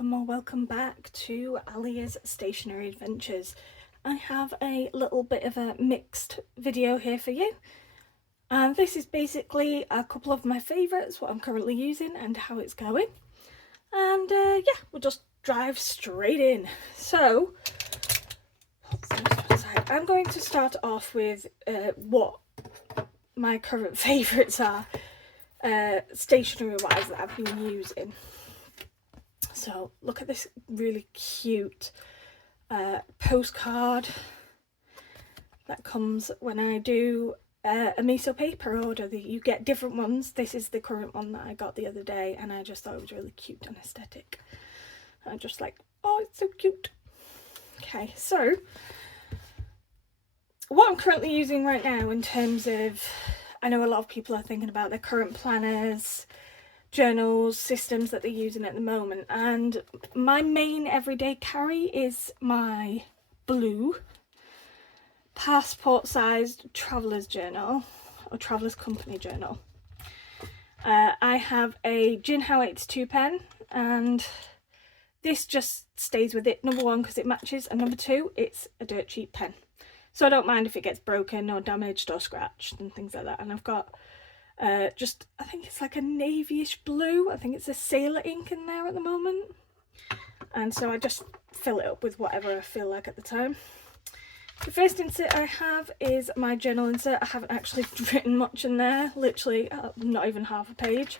welcome back to Alia's Stationery Adventures. I have a little bit of a mixed video here for you. And this is basically a couple of my favourites, what I'm currently using and how it's going. And yeah, we'll just drive straight in. So, I'm going to start off with what my current favourites are, stationery wise, that I've been using. So look at this really cute postcard that comes when I do a miso paper order. You get different ones. This is the current one that I got the other day, and I just thought it was really cute and aesthetic. I'm just like, oh, it's so cute. Okay, so what I'm currently using right now in terms of, I know a lot of people are thinking about their current planners, journals, systems that they're using at the moment, and my main everyday carry is my blue passport sized traveller's journal or traveller's company journal. I have a Jinhao 82 pen, and this just stays with it. Number one, because it matches, and number two, it's a dirt cheap pen, so I don't mind if it gets broken or damaged or scratched and things like that. And I've got just, I think it's like a navyish blue. I think it's a sailor ink in there at the moment. And so I just fill it up with whatever I feel like at the time. The first insert I have is my journal insert. I haven't actually written much in there, literally not even half a page,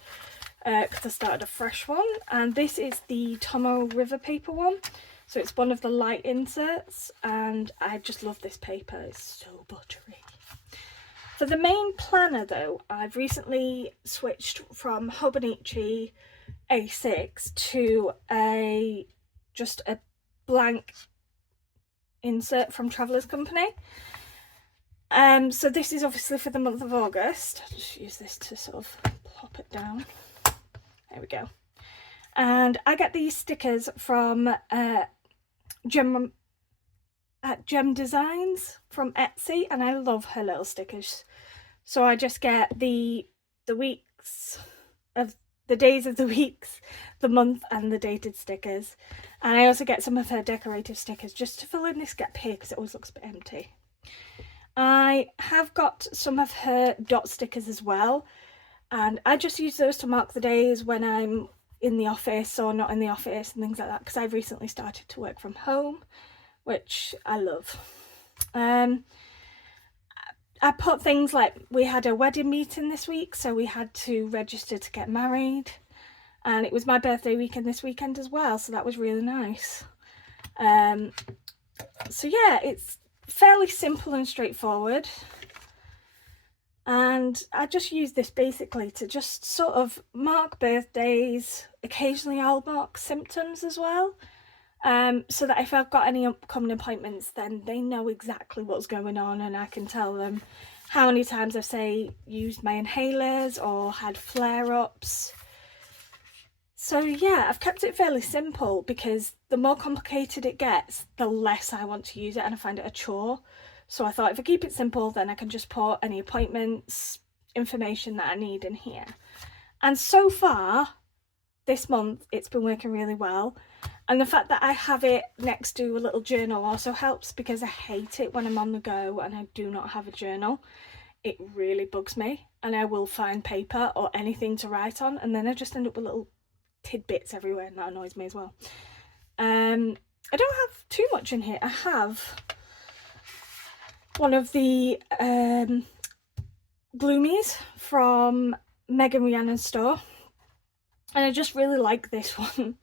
because I started a fresh one. And this is the Tomo River paper one. So it's one of the light inserts, and I just love this paper. It's so buttery. For the main planner though, I've recently switched from Hobonichi A6 to just a blank insert from Traveller's Company. So this is obviously for the month of August. I'll just use this to sort of plop it down. There we go. And I get these stickers from Gem Designs from Etsy, and I love her little stickers. So I just get the weeks of the days of the weeks, the month, and the dated stickers. And I also get some of her decorative stickers just to fill in this gap here, because it always looks a bit empty. I have got some of her dot stickers as well, and I just use those to mark the days when I'm in the office or not in the office and things like that, because I've recently started to work from home, which I love. I put things like, we had a wedding meeting this week, so we had to register to get married, and it was my birthday weekend this weekend as well, so that was really nice. So yeah, it's fairly simple and straightforward, and I just use this basically to just sort of mark birthdays. Occasionally I'll mark symptoms as well, so that if I've got any upcoming appointments, then they know exactly what's going on, and I can tell them how many times I've, say, used my inhalers or had flare-ups. So yeah, I've kept it fairly simple, because the more complicated it gets, the less I want to use it, and I find it a chore. So I thought, if I keep it simple, then I can just put any appointments, information that I need in here. And so far, this month, it's been working really well. And the fact that I have it next to a little journal also helps, because I hate it when I'm on the go and I do not have a journal. It really bugs me, and I will find paper or anything to write on, and then I just end up with little tidbits everywhere, and that annoys me as well. I don't have too much in here. I have one of the Gloomies from Megan Rhiannon's store, and I just really like this one.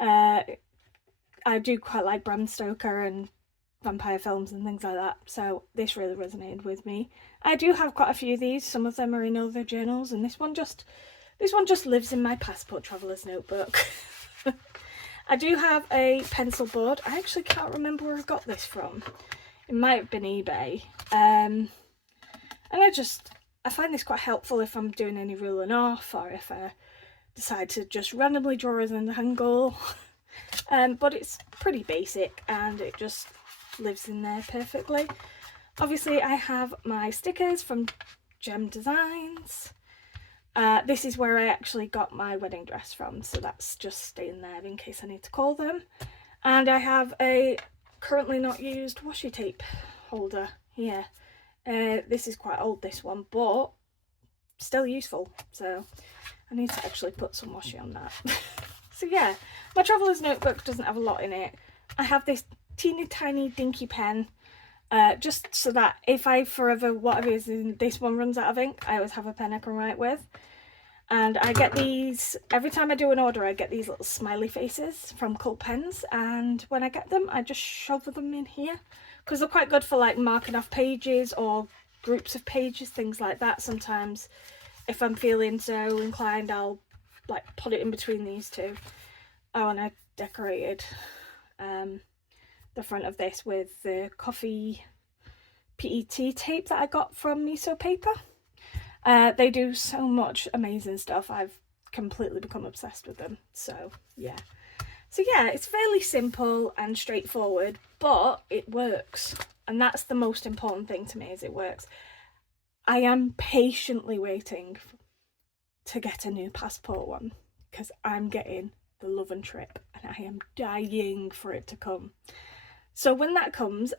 I do quite like Bram Stoker and vampire films and things like that, so this really resonated with me. I do have quite a few of these. Some of them are in other journals, and this one just lives in my passport traveller's notebook. I do have a pencil board. I actually can't remember where I got this from. It might have been eBay. And I find this quite helpful if I'm doing any ruling off, or if I decide to just randomly draw as an angle. But it's pretty basic, and it just lives in there perfectly. Obviously I have my stickers from Gem Designs. This is where I actually got my wedding dress from, so that's just staying there in case I need to call them. And I have a currently not used washi tape holder here. This is quite old, this one, but still useful, so I need to actually put some washi on that. So yeah, my traveller's notebook doesn't have a lot in it. I have this teeny tiny dinky pen, just so that if I forever, whatever is in this one runs out of ink, I always have a pen I can write with. And I get these, every time I do an order, I get these little smiley faces from Cult Pens, and when I get them, I just shove them in here, because they're quite good for like marking off pages or groups of pages, things like that. Sometimes if I'm feeling so inclined, I'll like put it in between these two. Oh, and I decorated the front of this with the coffee PET tape that I got from Miso Paper. They do so much amazing stuff. I've completely become obsessed with them. So yeah, it's fairly simple and straightforward, but it works, and that's the most important thing to me, is it works. I am patiently waiting to get a new passport one, because I'm getting the Love & Trip and I am dying for it to come. So when that comes,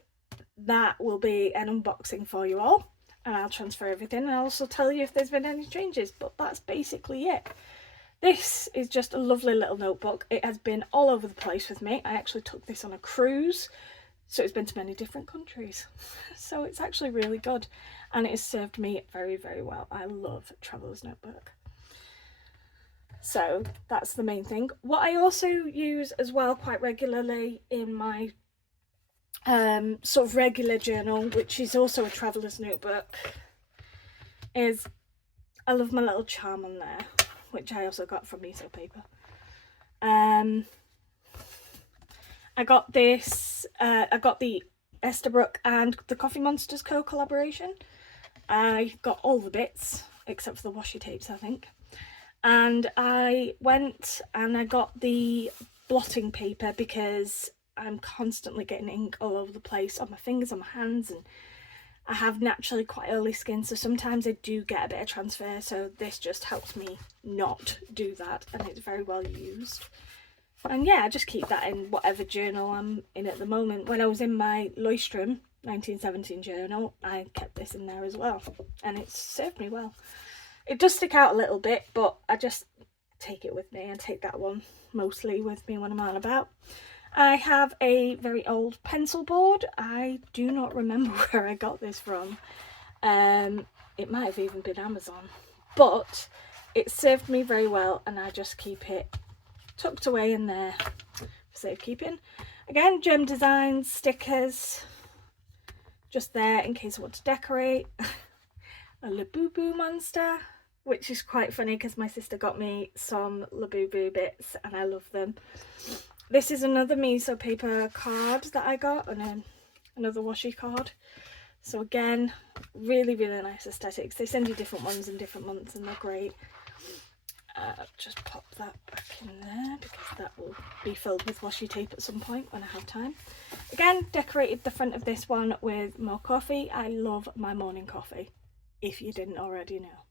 that will be an unboxing for you all, and I'll transfer everything, and I'll also tell you if there's been any changes, but that's basically it. This is just a lovely little notebook. It has been all over the place with me. I actually took this on a cruise, so it's been to many different countries. So it's actually really good, and it has served me very, very well. I love Traveller's Notebook. So that's the main thing. What I also use as well quite regularly in my sort of regular journal, which is also a Traveller's Notebook, is I love my little charm on there, which I also got from Miso Paper. I got this, I got the Esterbrook and the Coffee Monsters Co collaboration. I got all the bits except for the washi tapes, I think. And I went and I got the blotting paper, because I'm constantly getting ink all over the place on my fingers, on my hands, and I have naturally quite early skin, so sometimes I do get a bit of transfer, so this just helps me not do that, and it's very well used. And yeah, I just keep that in whatever journal I'm in at the moment. When I was in my Leuchtturm 1917 journal, I kept this in there as well, and it's served me well. It does stick out a little bit, but I just take it with me, and take that one mostly with me when I'm out and about. I have a very old pencil board. I do not remember where I got this from. It might have even been Amazon, but it served me very well, and I just keep it tucked away in there for safekeeping. Again, gem designs, stickers, just there in case I want to decorate. A Labubu monster, which is quite funny because my sister got me some Labubu bits and I love them. This is another Miso Paper card that I got, and then another washi card. So again, really, really nice aesthetics. They send you different ones in different months and they're great. Just pop that back in there because that will be filled with washi tape at some point when I have time. Again, decorated the front of this one with more coffee. I love my morning coffee, if you didn't already know.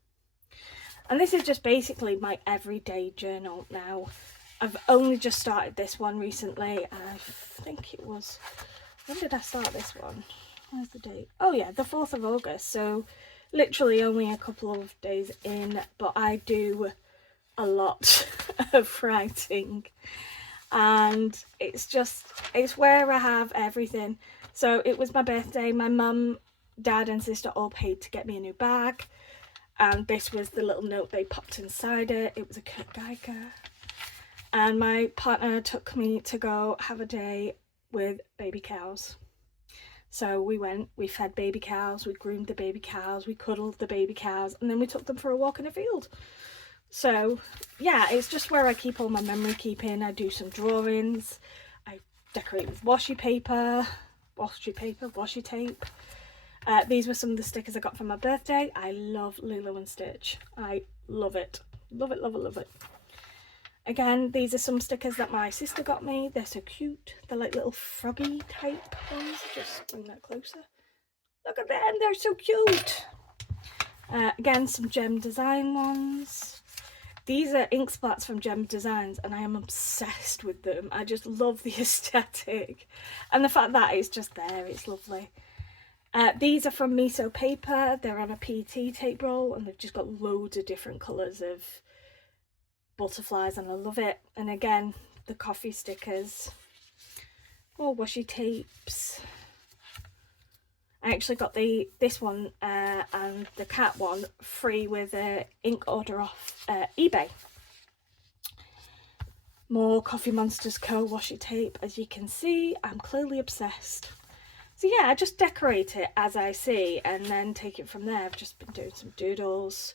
And this is just basically my everyday journal now. I've only just started this one recently. I think it was, when did I start this one? Where's the date? Oh yeah, the 4th of August. So literally only a couple of days in, but I do a lot of writing, and it's where I have everything. So it was my birthday. My mum, dad and sister all paid to get me a new bag, and this was the little note they popped inside it. It was a Kurt Geiger. And my partner took me to go have a day with baby cows. So we went, we fed baby cows, we groomed the baby cows, we cuddled the baby cows, and then we took them for a walk in a field. So yeah, it's just where I keep all my memory keeping. I do some drawings, I decorate with washi tape. These were some of the stickers I got for my birthday. I love Lilo and Stitch. I love it. Love it, love it, love it. Again, these are some stickers that my sister got me. They're so cute. They're like little froggy type ones. Just bring that closer. Look at them, they're so cute. Again, some Gem Design ones. These are ink splats from Gem Designs, and I am obsessed with them. I just love the aesthetic and the fact that it's just there. It's lovely. These are from Miso Paper. They're on a PT tape roll, and they've just got loads of different colours of butterflies, and I love it. And again, the coffee stickers. More washi tapes. I actually got this one and the cat one free with an ink order off eBay. More Coffee Monsters Co. washi tape. As you can see, I'm clearly obsessed. So yeah, I just decorate it as I see and then take it from there. I've just been doing some doodles.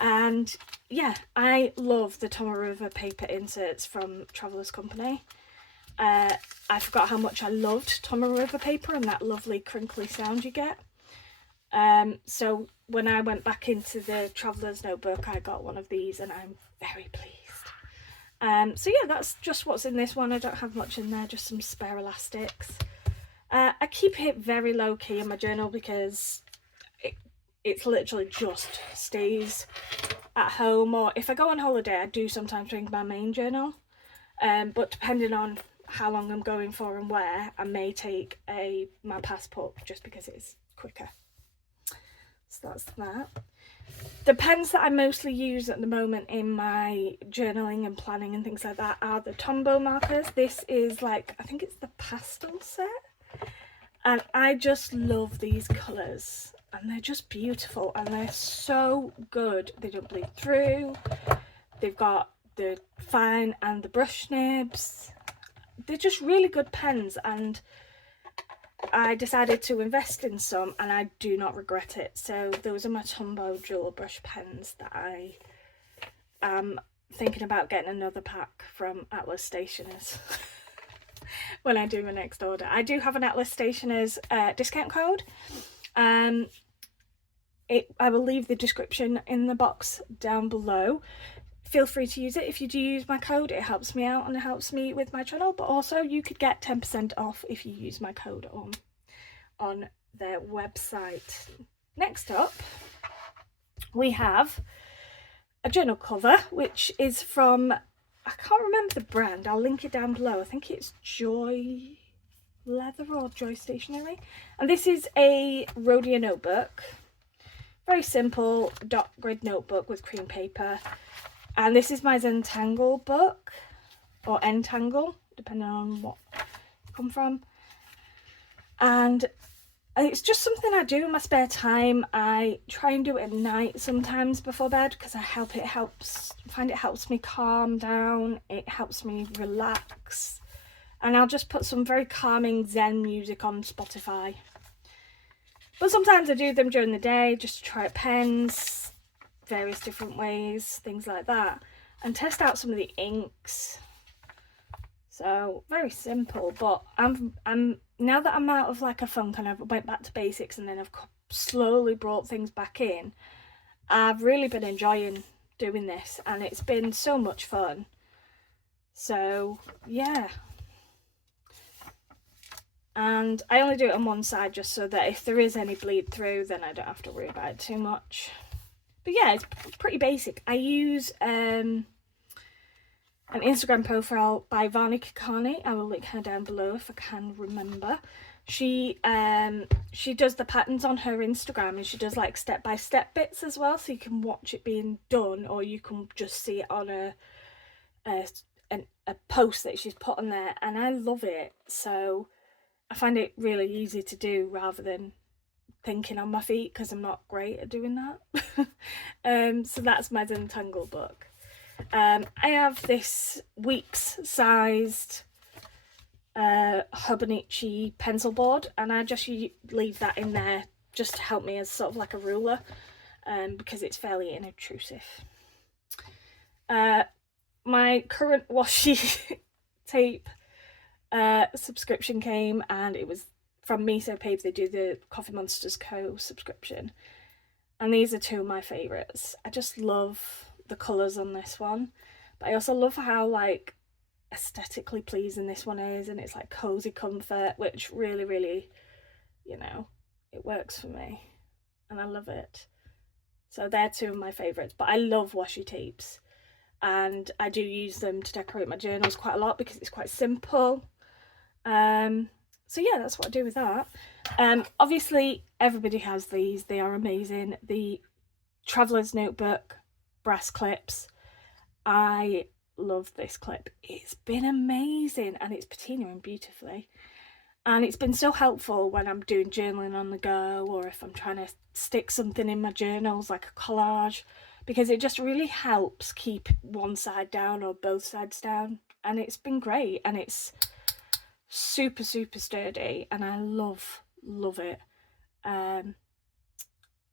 And yeah, I love the Tomoruva paper inserts from Traveller's Company. I forgot how much I loved Tomoruva paper and that lovely crinkly sound you get. So when I went back into the Traveller's Notebook, I got one of these and I'm very pleased. So yeah, that's just what's in this one. I don't have much in there, just some spare elastics. I keep it very low key in my journal because it's literally just stays at home, or if I go on holiday I do sometimes bring my main journal, but depending on how long I'm going for and where, I may take my passport just because it's quicker. So that's that. The pens that I mostly use at the moment in my journaling and planning and things like that are the Tombow markers. This is like, I think it's the pastel set, and I just love these colours and they're just beautiful and they're so good. They don't bleed through, they've got the fine and the brush nibs. They're just really good pens, and I decided to invest in some and I do not regret it. So those are my Tombow dual brush pens that I am thinking about getting another pack from Atlas Stationers when I do my next order. I do have an Atlas Stationers discount code. I will leave the description in the box down below. Feel free to use it. If you do use my code, it helps me out and it helps me with my channel, but also you could get 10% off if you use my code on their website. Next up, we have a journal cover, which is from, I can't remember the brand, I'll link it down below. I think it's Joy Leather or Joy Stationery. And this is a Rhodia notebook. Very simple dot grid notebook with cream paper. And this is my Zentangle book, or Entangle, depending on what you come from. And it's just something I do in my spare time. I try and do it at night sometimes before bed because I find it helps me calm down. It helps me relax. And I'll just put some very calming Zen music on Spotify. But sometimes I do them during the day just to try out pens, various different ways, things like that, and test out some of the inks. So very simple, but I'm now that I'm out of like a funk and I went back to basics and then I've slowly brought things back in, I've really been enjoying doing this and it's been so much fun. So yeah, and I only do it on one side just so that if there is any bleed through then I don't have to worry about it too much. But yeah, it's pretty basic. I use an Instagram profile by Varney Kakani. I will link her down below if I can remember. She does the patterns on her Instagram, and she does like step-by-step bits as well, so you can watch it being done, or you can just see it on a post that she's put on there, and I love it. So I find it really easy to do rather than thinking on my feet because I'm not great at doing that. So that's my Zentangle book. I have this week's sized Hobonichi pencil board, and I just leave that in there just to help me as sort of like a ruler, because it's fairly inobtrusive. My current washi tape subscription came, and it was from Miso Paper. They do the Coffee Monsters Co. subscription, and these are two of my favourites. I just love the colours on this one, but I also love how like aesthetically pleasing this one is, and it's like cozy comfort, which really, really, you know, it works for me and I love it. So they're two of my favourites, but I love washi tapes, and I do use them to decorate my journals quite a lot because it's quite simple. So yeah, that's what I do with that. Obviously everybody has these, they are amazing. The Traveller's Notebook brass clips. I love this clip. It's been amazing, and it's patinaing beautifully. And it's been so helpful when I'm doing journaling on the go, or if I'm trying to stick something in my journals like a collage, because it just really helps keep one side down or both sides down. And it's been great, and it's super sturdy, and I love it.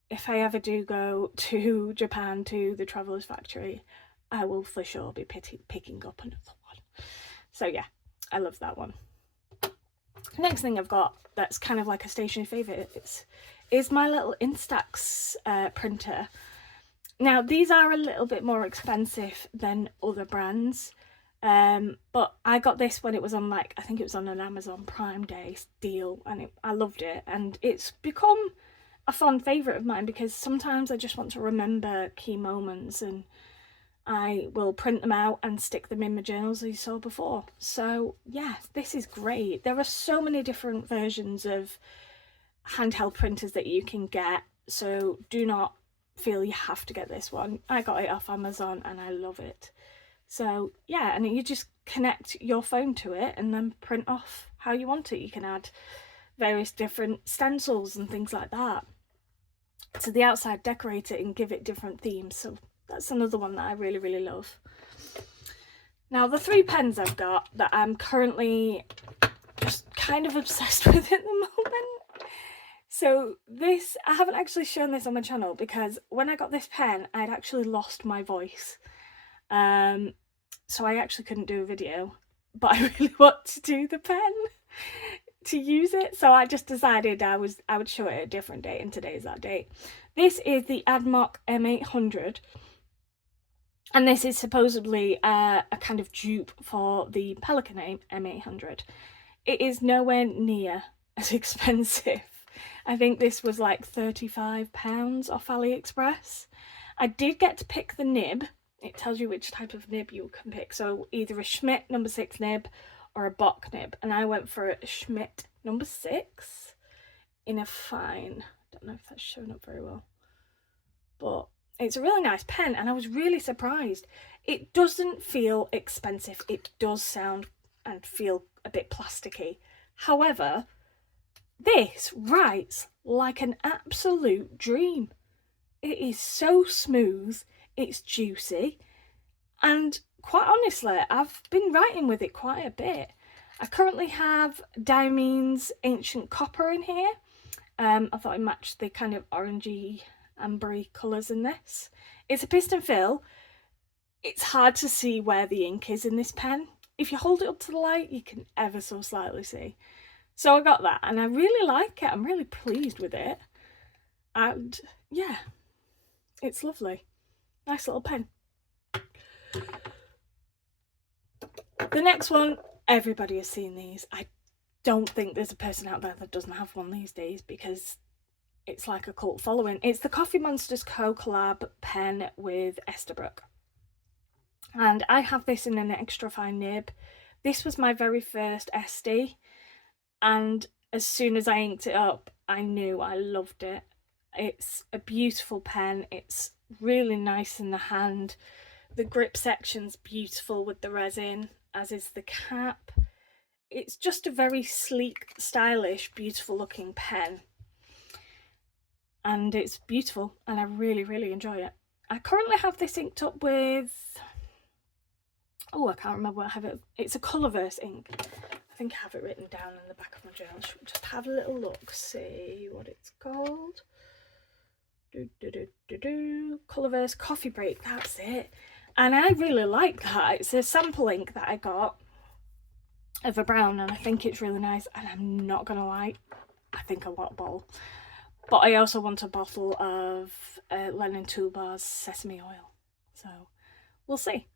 If I ever do go to Japan, to the Traveller's Factory, I will for sure be picking up another one. So yeah, I love that one. The next thing I've got that's kind of like a stationery favourite is my little Instax printer. Now these are a little bit more expensive than other brands, but I got this when it was on, like, I think it was on an Amazon Prime Day deal, and I loved it, and it's become a fond favourite of mine because sometimes I just want to remember key moments, and I will print them out and stick them in my journals, as you saw before. So yeah, this is great. There are so many different versions of handheld printers that you can get, so do not feel you have to get this one. I got it off Amazon and I love it. So yeah, and you just connect your phone to it and then print off how you want it. You can add various different stencils and things like that to the outside, decorate it and give it different themes. So that's another one that I really love. Now the 3 pens I've got that I'm currently just kind of obsessed with at the moment. So this, I haven't actually shown this on my channel because when I got this pen I'd actually lost my voice. So I actually couldn't do a video, but I really want to do the pen to use it, so I just decided I would show it at a different date, and today's that date. This is the Admoc M800, and this is supposedly a kind of dupe for the Pelican M800. It is nowhere near as expensive. I think this was like £35 off AliExpress. I did get to pick the nib. It tells you which type of nib you can pick, so either a Schmidt number 6 nib or a Bock nib, and I went for a Schmidt number 6 in a fine. Don't know if that's showing up very well, but it's a really nice pen, and I was really surprised. It doesn't feel expensive. It does sound and feel a bit plasticky. However, this writes like an absolute dream. It is so smooth, it's juicy, and quite honestly, I've been writing with it quite a bit. I currently have Diamonds Ancient Copper in here. I thought it matched the kind of orangey, ambery colours in this. It's a piston fill. It's hard to see where the ink is in this pen. If you hold it up to the light, you can ever so slightly see. So I got that, and I really like it. I'm really pleased with it. And yeah, it's lovely. Nice little pen. The next one, everybody has seen these. I don't think there's a person out there that doesn't have one these days because it's like a cult following. It's the Coffee Monsters Co-Collab pen with Esterbrook. And I have this in an extra fine nib. This was my very first SD, and as soon as I inked it up, I knew I loved it. It's a beautiful pen. It's really nice in the hand. The grip section's beautiful with the resin, as is the cap. It's just a very sleek, stylish, beautiful looking pen. And it's beautiful, and I really enjoy it. I currently have this inked up with, oh, I can't remember what I have it. It's a Colourverse ink. I think I have it written down in the back of my journal. Should we just have a little look, see what it's called? Colourverse Coffee Break, that's it. And I really like that. It's a sample ink that I got of a brown, and I think it's really nice. And I'm not gonna lie, I think I want a bottle. But I also want a bottle of Lennon Toolbar's sesame oil. So we'll see.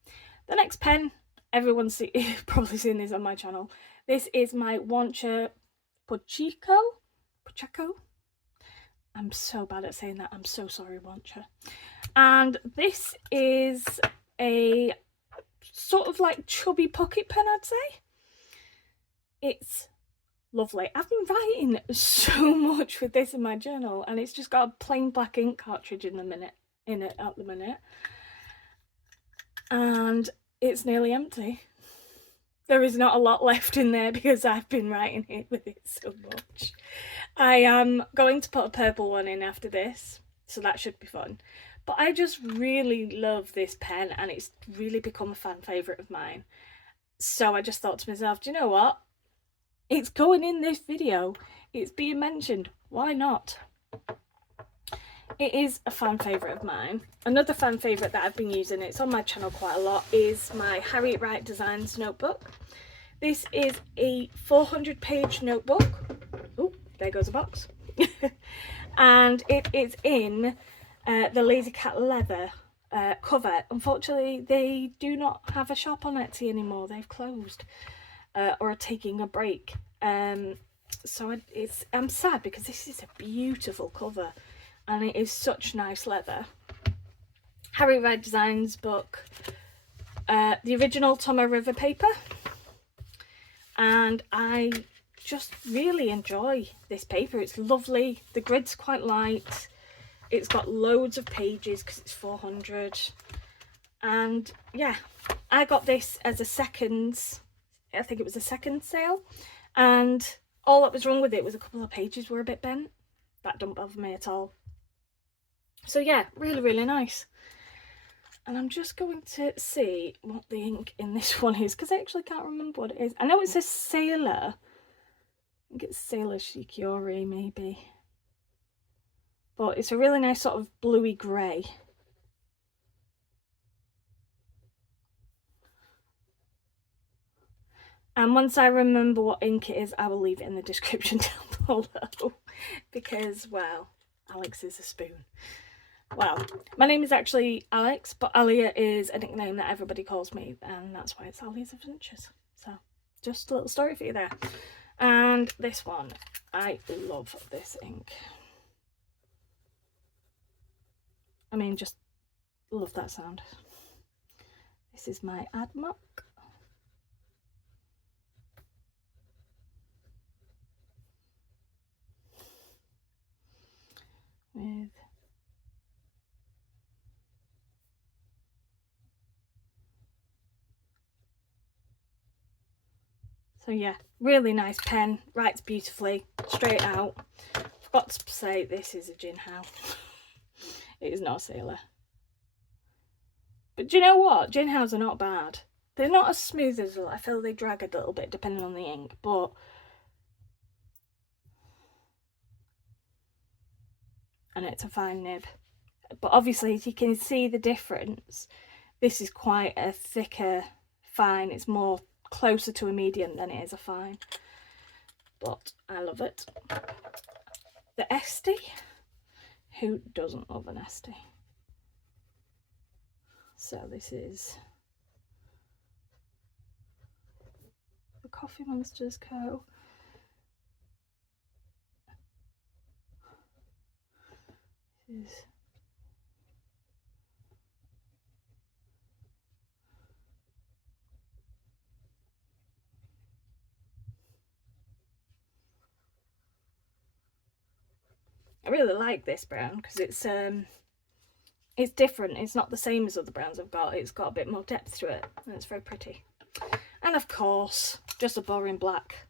The next pen, everyone's probably seen this on my channel. This is my Wancha Pucheco. I'm so bad at saying that. I'm so sorry, Wancha. And this is a sort of like chubby pocket pen, I'd say. It's lovely. I've been writing so much with this in my journal, and it's just got a plain black ink cartridge in it at the minute. And it's nearly empty. There is not a lot left in there because I've been writing it with it so much. I am going to put a purple one in after this, so that should be fun. But I just really love this pen, and it's really become a fan favourite of mine. So I just thought to myself, do you know what? It's going in this video. It's being mentioned. Why not? It is a fan favourite of mine. Another fan favourite that I've been using, it's on my channel quite a lot, is my Harriet Wright Designs notebook. This is a 400-page notebook. Oh, there goes a box. And it is in the Lazy Cat leather cover. Unfortunately, they do not have a shop on Etsy anymore. They've closed or are taking a break. So I'm sad because this is a beautiful cover. And it is such nice leather. Harriet Wright Designs book, the original Tomo River paper, and I just really enjoy this paper. It's lovely, the grid's quite light, it's got loads of pages because it's 400, and yeah, I got this as a second, I think it was a second sale, and all that was wrong with it was a couple of pages were a bit bent. That don't bother me at all. So yeah, really, really nice. And I'm just going to see what the ink in this one is, because I actually can't remember what it is. I know it says Sailor. I think it's Sailor Shikori, maybe. But it's a really nice sort of bluey grey. And once I remember what ink it is, I will leave it in the description down below. Because, well, Alex is a spoon. Well, my name is actually Alex, but Alia is a nickname that everybody calls me, and that's why it's Alia's Adventures. So, just a little story for you there. And this one, I love this ink. I mean, just love that sound. This is my Admock. With so yeah, really nice pen, writes beautifully, straight out. Forgot to say this is a Jinhao. It is not a Sailor. But do you know what? Jinhaos are not bad. They're not as smooth as I feel they drag a little bit depending on the ink, but and it's a fine nib. But obviously, as you can see the difference, this is quite a thicker fine. It's more closer to a medium than it is a fine. But I love it. The Esty. Who doesn't love an Esty? So this is the Coffee Monsters Co. This is I really like this brown because it's different. It's not the same as other browns I've got. It's got a bit more depth to it, and it's very pretty. And of course, just a boring black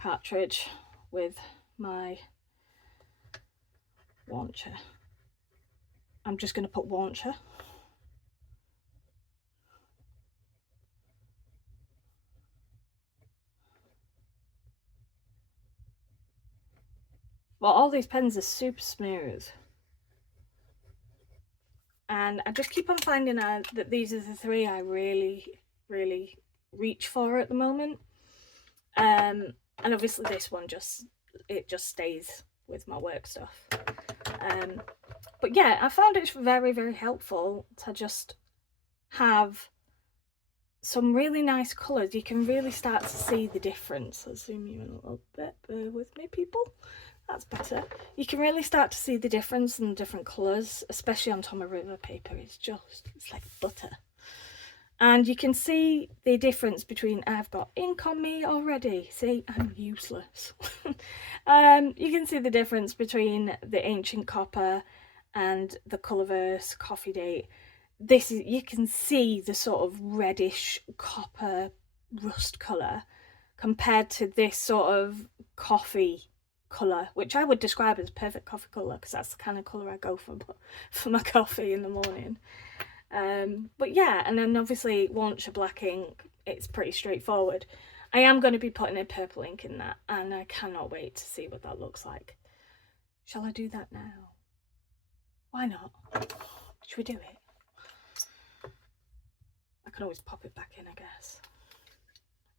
cartridge with my Wancha. I'm just going to put Wancha. Well, all these pens are super smooth. And I just keep on finding out that these are the three I really, really reach for at the moment. And obviously this one just stays with my work stuff. But yeah, I found it very, very helpful to just have some really nice colours. You can really start to see the difference. I'll zoom you in a little bit, bear with me people. That's better. You can really start to see the difference in the different colours, especially on Tom River paper. It's like butter. And you can see the difference between, I've got ink on me already. See, I'm useless. You can see the difference between the ancient copper and the Colourverse Coffee Date. You can see the sort of reddish copper rust colour compared to this sort of coffee colour, which I would describe as perfect coffee colour, because that's the kind of colour I go for my coffee in the morning. But yeah, and then obviously once your black ink, it's pretty straightforward. I am going to be putting a purple ink in that, and I cannot wait to see what that looks like. Shall I do that now? Why not? Should we do it? I can always pop it back in, I guess.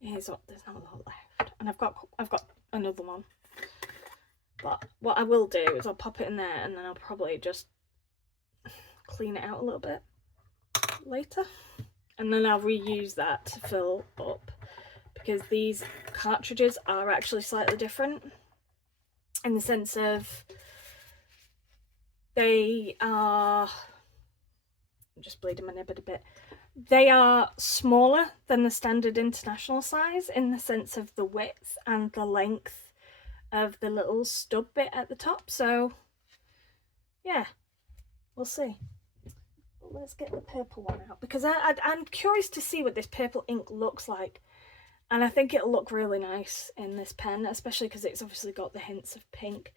There's not a lot left, and I've got another one. But what I will do is I'll pop it in there, and then I'll probably just clean it out a little bit later, and then I'll reuse that to fill up, because these cartridges are actually slightly different in the sense of they are, I'm just bleeding my nibbit a bit, they are smaller than the standard international size in the sense of the width and the length of the little stub bit at the top. So yeah, we'll see. But let's get the purple one out, because I'm curious to see what this purple ink looks like, and I think it'll look really nice in this pen, especially because it's obviously got the hints of pink.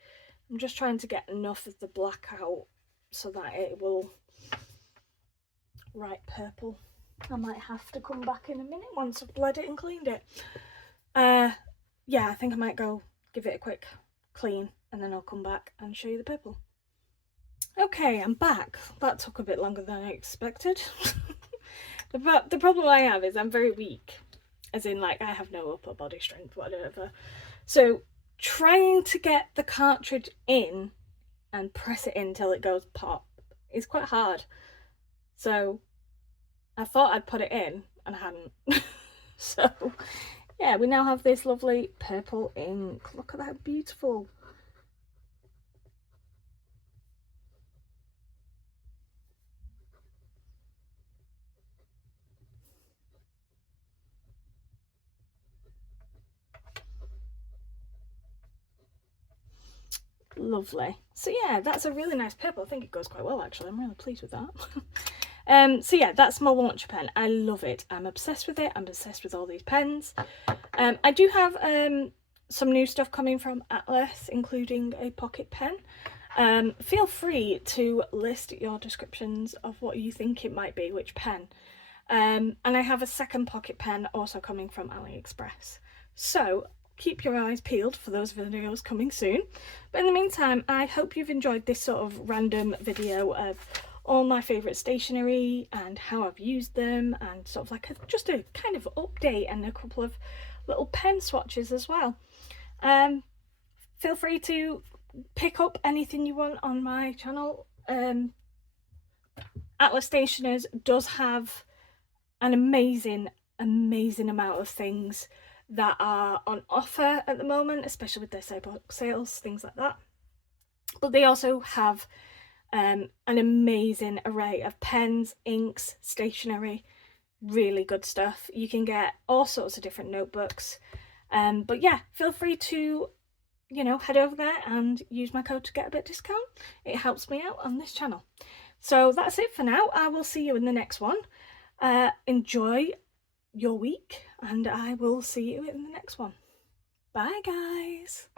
I'm just trying to get enough of the black out so that it will write purple. I might have to come back in a minute once I've bled it and cleaned it. Yeah, I think I might go give it a quick clean, and then I'll come back and show you the purple. Okay, I'm back. That took a bit longer than I expected. The problem I have is I'm very weak, as in like I have no upper body strength, whatever. So trying to get the cartridge in and press it in till it goes pop is quite hard. So I thought I'd put it in and I hadn't. So yeah, we now have this lovely purple ink. Look at that, beautiful. Lovely. So yeah, that's a really nice purple. I think it goes quite well actually. I'm really pleased with that. So yeah, that's my launcher pen. I love it. I'm obsessed with it. I'm obsessed with all these pens. I do have some new stuff coming from Atlas, including a pocket pen. Feel free to list your descriptions of what you think it might be, which pen. And I have a second pocket pen also coming from AliExpress. So keep your eyes peeled for those videos coming soon. But in the meantime, I hope you've enjoyed this sort of random video of all my favourite stationery and how I've used them, and sort of like just a kind of update and a couple of little pen swatches as well. Feel free to pick up anything you want on my channel. Atlas Stationers does have an amazing amount of things that are on offer at the moment, especially with their cyber sales, things like that. But they also have an amazing array of pens, inks, stationery, really good stuff. You can get all sorts of different notebooks. But yeah, feel free to, you know, head over there and use my code to get a bit of discount. It helps me out on this channel. So that's it for now. I will see you in the next one. Enjoy your week, and I will see you in the next one. Bye guys.